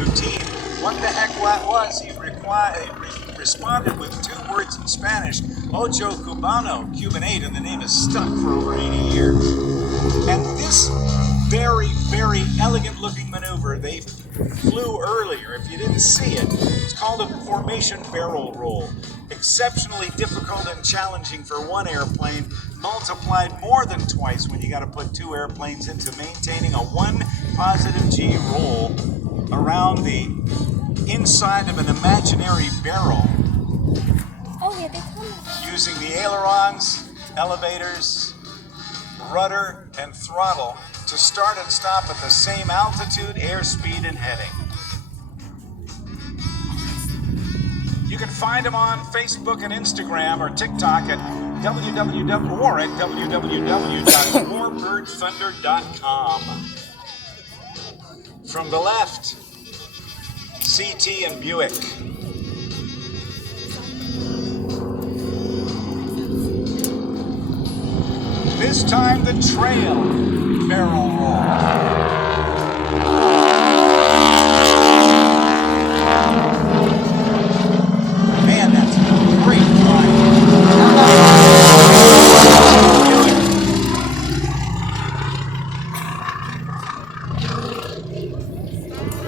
routine. What the heck that was, he responded with 2 words in Spanish, Ocho Cubano, Cuban 8, and the name is stuck for over 80 years. And this very, very elegant-looking maneuver they flew earlier, if you didn't see it, it's called a formation barrel roll. Exceptionally difficult and challenging for one airplane, multiplied more than twice when you got to put 2 airplanes into maintaining a 1 positive G roll around the inside of an imaginary barrel. Oh, yeah, they come. Using the ailerons, elevators, rudder, and throttle to start and stop at the same altitude, airspeed, and heading. You can find them on Facebook and Instagram or TikTok at www.warbirdthunder.com. From the left, CT and Buick. This time the trail barrel roll.